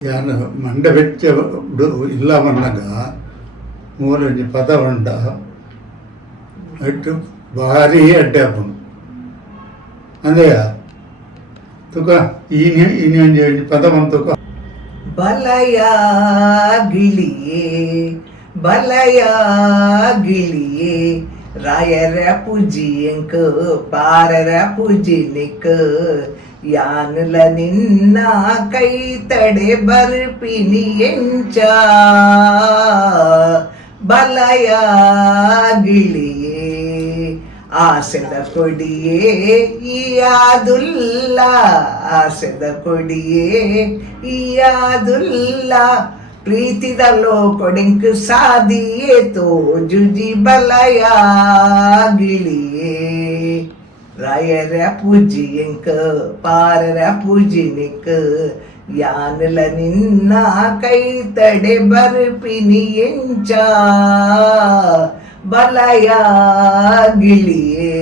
ಯಾನು ಮಂಡ ಬೆಚ್ಚ ಇಲ್ಲ ಮನ್ನಗ ಮೂಲೊಂಜಿ ಪದ ಉಂಡ ಅಟ್ಟು ಭಾರಿ ಅಡ್ಡೆ ಆಪುಂಡು ಅಂದೆಯ ತುಕ ಇನಿ ಒಂಜಿ ಪದ ಬಂತುಕ ಬಲಯ ಗಿಳಿಯೇ ಬಲಯ ಗಿಳಿಯೇ ರಾಯರ ಪೂಜಿಯಂಕ ಪಾರರ ಪೂಜಿನಿಕ ಯಾನುಲ ನಿನ್ನ ಕೈ ತಡೆ ಬರ್ಪಿನಿ ಎಂಚ ಬಲಯ ಗಿಳಿಯೇ ಆಸೆದ ಕೊಡಿಯೇ ಇಯಾದುಲ್ಲ ಆಸೆದ ಕೊಡಿಯೇ ಇಯಾದುಲ್ಲ ಪ್ರೀತಿದಲ್ಲೋ ಕೊಡೆಂಕ್ ಸಾದಿಯೇ ತೋ ಜುಜಿ ಬಲಯ ಗಿಳಿಯೇ ರಾಯರ ಪೂಜಿಯಂಕ ಪಾರರ ಪೂಜಿನಿಕ ಯಾನುಲ ನಿನ್ನ ಕೈ ತಡೆ ಬರ್ಪಿನಿ ಎಂಚ ಬಲಯ ಗಿಳಿಯೇ.